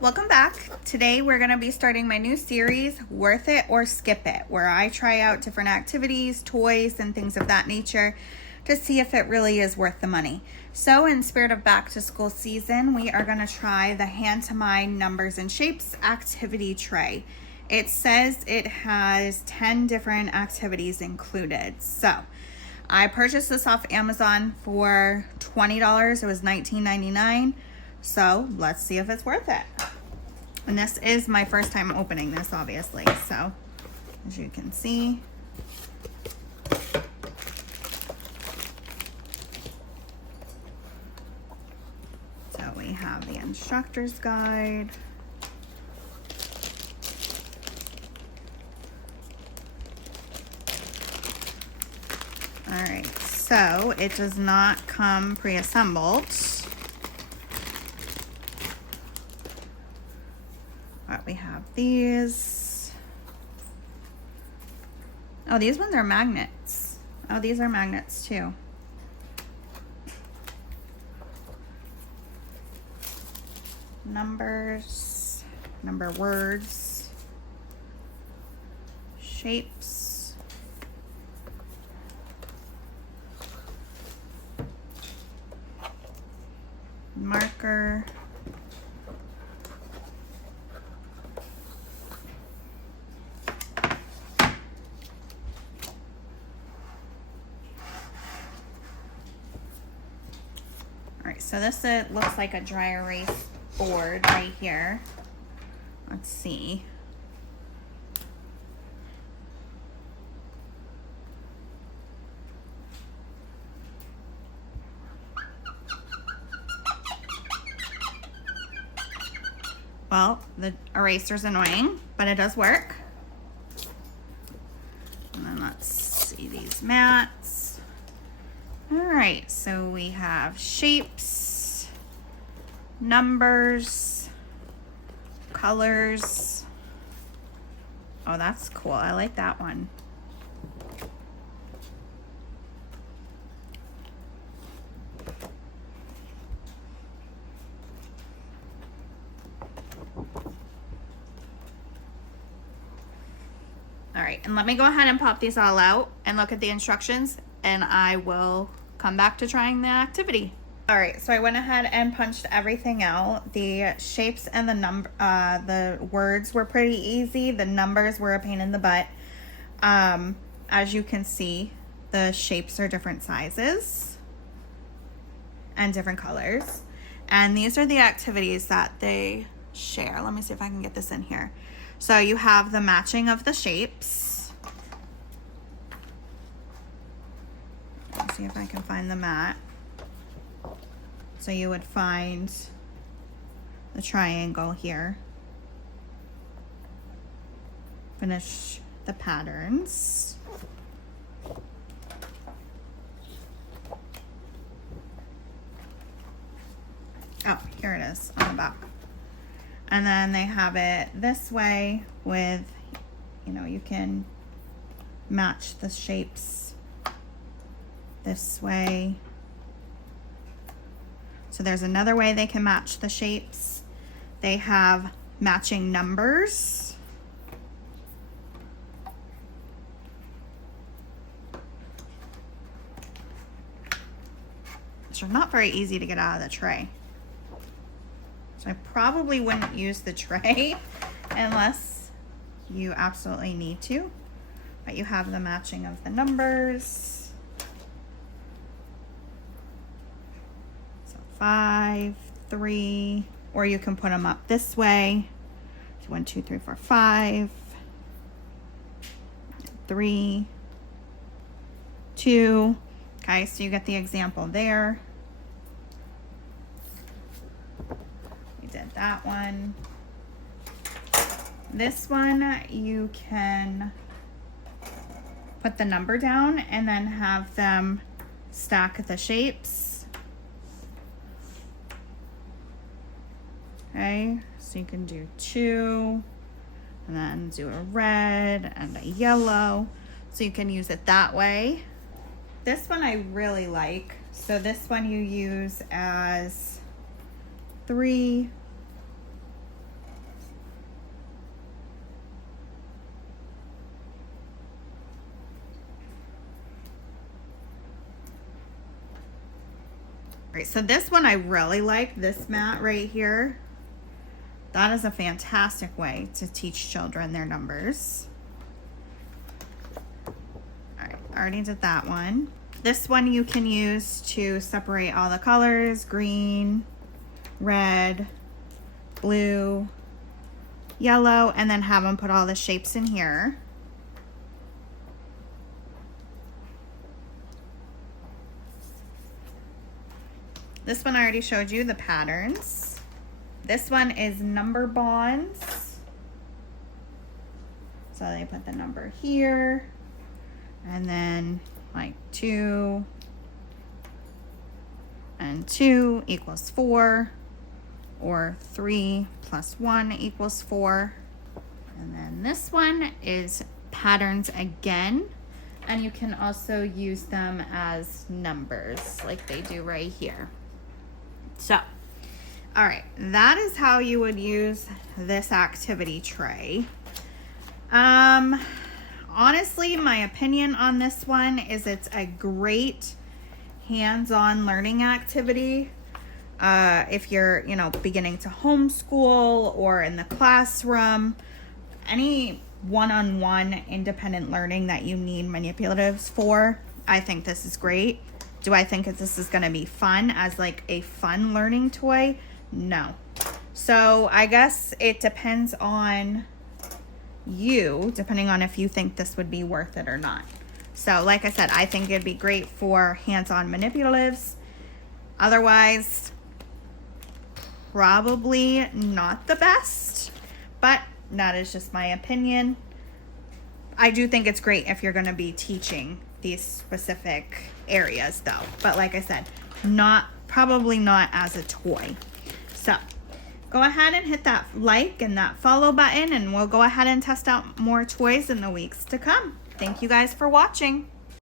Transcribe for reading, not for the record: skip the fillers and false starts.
Welcome back. Today we're going to be starting my new series, Worth It or Skip It, where I try out different activities, toys, and things of that nature to see if it really is worth the money. So in spirit of back to school season, we are going to try the Hand2Mind Numbers and Shapes Activity tray. It says it has 10 different activities included. So I purchased this off Amazon for $20. It was $19.99. So let's see if it's worth it. And this is my first time opening this, obviously. So as you can see, so we have the instructor's guide. All right, so it does not come pre-assembled. But we have these. Oh, these ones are magnets. Oh, these are magnets too. Numbers, number words, shapes, marker, so this looks like a dry erase board right here. Let's see. Well, the eraser's annoying, but it does work. And then let's see these mats. All right, so we have shapes, numbers, colors. Oh, that's cool. I like that one. All right, and let me go ahead and pop these all out and look at the instructions, and I will come back to trying the activity. All right, so I went ahead and punched everything out. The shapes and the words were pretty easy. The numbers were a pain in the butt. As you can see, the shapes are different sizes and different colors. And these are the activities that they share. Let me see if I can get this in here. So you have the matching of the shapes. Let's see if I can find the mat. So you would find the triangle here. Finish the patterns. Oh, here it is on the back. And then they have it this way with, you can match the shapes this way. So there's another way they can match the shapes. They have matching numbers. Which are not very easy to get out of the tray. So I probably wouldn't use the tray unless you absolutely need to. But you have the matching of the numbers. So 5, 3, or you can put them up this way. So 1, 2, 3, 4, 5, 3, 2. Okay, so you get the example there. Did that one. This one you can put the number down and then have them stack the shapes. Okay, so you can do 2 and then do a red and a yellow, so you can use it that way. This one I really like. So this one you use as 3, All right, so this one I really like, this mat right here. That is a fantastic way to teach children their numbers. All right, I already did that one. This one you can use to separate all the colors, green, red, blue, yellow, and then have them put all the shapes in here. This one I already showed you the patterns. This one is number bonds. So they put the number here, and then like 2 and 2 equals 4, or 3 plus 1 equals 4. And then this one is patterns again, and you can also use them as numbers like they do right here. So, all right, that is how you would use this activity tray. Honestly, my opinion on this one is it's a great hands-on learning activity. If you're, beginning to homeschool or in the classroom, any one-on-one independent learning that you need manipulatives for, I think this is great. Do I think this is going to be fun as like a fun learning toy? No. So I guess it depends on you, depending on if you think this would be worth it or not. So like I said, I think it'd be great for hands-on manipulatives. Otherwise, probably not the best, but that is just my opinion. I do think it's great if you're going to be teaching these specific areas though, but like I said, probably not as a toy. So go ahead and hit that like and that follow button, and we'll go ahead and test out more toys in the weeks to come. Thank you guys for watching.